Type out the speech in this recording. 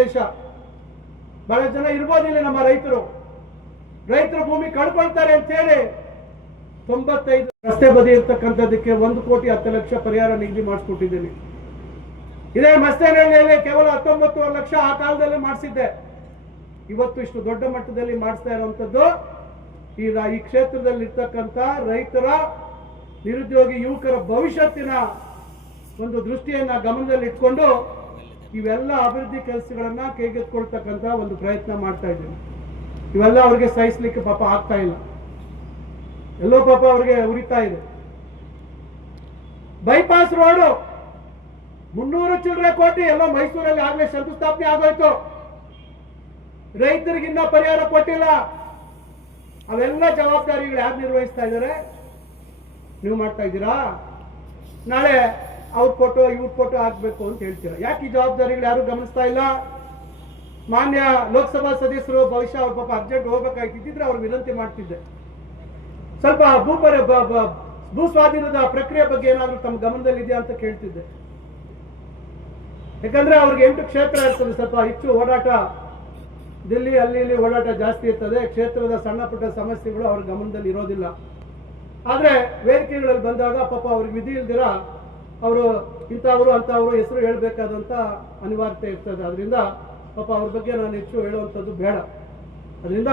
ದೇಶ ಬಹಳ ಜನ ಇರ್ಬೋದಿಲ್ಲ ನಮ್ಮ ರೈತರು. ರೈತರು ಭೂಮಿ ಕಳ್ಕೊಳ್ತಾರೆ ಅಂತ ಹೇಳಿ ತೊಂಬತ್ತೈದು ರಸ್ತೆ ಬದಿ ಇರ್ತಕ್ಕಂಥದ್ದಕ್ಕೆ ಒಂದು ಕೋಟಿ ಹತ್ತು ಲಕ್ಷ ಪರಿಹಾರ ನಿಗದಿ ಮಾಡಿಸ್ಕೊಟ್ಟಿದ್ದೀನಿ. ಇದೇ ಮಸ್ತೇನಹಳ್ಳಿಯಲ್ಲಿ ಕೇವಲ ಹತ್ತೊಂಬತ್ತುವರೆ ಲಕ್ಷ ಆ ಕಾಲದಲ್ಲಿ ಮಾಡಿಸಿದ್ದೆ. ಇವತ್ತು ಇಷ್ಟು ದೊಡ್ಡ ಮಟ್ಟದಲ್ಲಿ ಮಾಡಿಸ್ತಾ ಇರುವಂತದ್ದು ಈ ಈ ಕ್ಷೇತ್ರದಲ್ಲಿ ಇರ್ತಕ್ಕಂಥ ರೈತರ ನಿರುದ್ಯೋಗಿ ಯುವಕರ ಭವಿಷ್ಯತ್ತಿನ ಒಂದು ದೃಷ್ಟಿಯನ್ನ ಗಮನದಲ್ಲಿ ಇಟ್ಕೊಂಡು ಇವೆಲ್ಲ ಅಭಿವೃದ್ಧಿ ಕೆಲಸಗಳನ್ನ ಕೈಗೆತ್ಕೊಳ್ತಕ್ಕಂಥ ಒಂದು ಪ್ರಯತ್ನ ಮಾಡ್ತಾ ಇದ್ದೀವಿ ಇವೆಲ್ಲ ಅವ್ರಿಗೆ ಸಹಿಸ್ಲಿಕ್ಕೆ ಪಾಪ ಆಗ್ತಾ ಇಲ್ಲ. ಎಲ್ಲೋ ಪಾಪ ಅವ್ರಿಗೆ ಉರಿತಾ ಇದೆ. ಬೈಪಾಸ್ ರೋಡು ಮುನ್ನೂರು ಚಿಲ್ಲರೆ ಕೋಟಿ ಎಲ್ಲೋ ಮೈಸೂರಲ್ಲಿ ಆಗ್ಲೇ ಶಂಕುಸ್ಥಾಪನೆ ಆಗೋಯ್ತು. ರೈತರಿಗಿನ್ನ ಪರಿಹಾರ ಕೊಟ್ಟಿಲ್ಲ. ಅವೆಲ್ಲ ಜವಾಬ್ದಾರಿಗಳು ಯಾರು ನಿರ್ವಹಿಸ್ತಾ ಇದ್ದಾರೆ? ನೀವು ಮಾಡ್ತಾ ಇದ್ದೀರಾ? ನಾಳೆ ಅವ್ರ ಫೋಟೋ ಇವ್ರ ಫೋಟೋ ಹಾಕ್ಬೇಕು ಅಂತ ಹೇಳ್ತೀರಾ? ಯಾಕೆ ಈ ಜವಾಬ್ದಾರಿಗಳು ಯಾರು ಗಮನಿಸ್ತಾ ಇಲ್ಲ? ಮಾನ್ಯ ಲೋಕಸಭಾ ಸದಸ್ಯರು ಭವಿಷ್ಯ ಅವ್ರ ಪಾಪ ಅರ್ಜೆಂಟ್ ಹೋಗ್ಬೇಕಾಗ್ತಿದ್ರೆ ಅವ್ರು ವಿನಂತಿ ಮಾಡ್ತಿದ್ದೆ. ಸ್ವಲ್ಪ ಭೂಪರ ಭೂ ಸ್ವಾಧೀನದ ಪ್ರಕ್ರಿಯೆ ಬಗ್ಗೆ ಏನಾದರೂ ತಮ್ಮ ಗಮನದಲ್ಲಿ ಇದೆಯಾ ಅಂತ ಕೇಳ್ತಿದ್ದೆ. ಯಾಕಂದ್ರೆ ಅವ್ರಿಗೆ ಎಂಟು ಕ್ಷೇತ್ರ ಇರ್ತದೆ, ಸ್ವಲ್ಪ ಹೆಚ್ಚು ಓಡಾಟ. ದಿಲ್ಲಿ, ಅಲ್ಲಿ, ಇಲ್ಲಿ ಓಡಾಟ ಜಾಸ್ತಿ ಇರ್ತದೆ. ಕ್ಷೇತ್ರದ ಸಣ್ಣ ಪುಟ್ಟ ಸಮಸ್ಯೆಗಳು ಅವ್ರ ಗಮನದಲ್ಲಿ ಇರೋದಿಲ್ಲ. ಆದ್ರೆ, ವೇದಿಕೆಗಳಲ್ಲಿ ಬಂದಾಗ ಪಾಪ ಅವ್ರಿಗೆ ವಿಧಿ ಇಲ್ದಿರ ಅವರು ಇಂಥವರು, ಅಂಥವರು ಹೆಸರು ಹೇಳಬೇಕಾದಂಥ ಅನಿವಾರ್ಯತೆ ಇರ್ತದೆ. ಅದರಿಂದ ಪಾಪ ಅವ್ರ ಬಗ್ಗೆ ನಾನು ಹೆಚ್ಚು ಹೇಳುವಂಥದ್ದು ಬೇಡ. ಅದರಿಂದ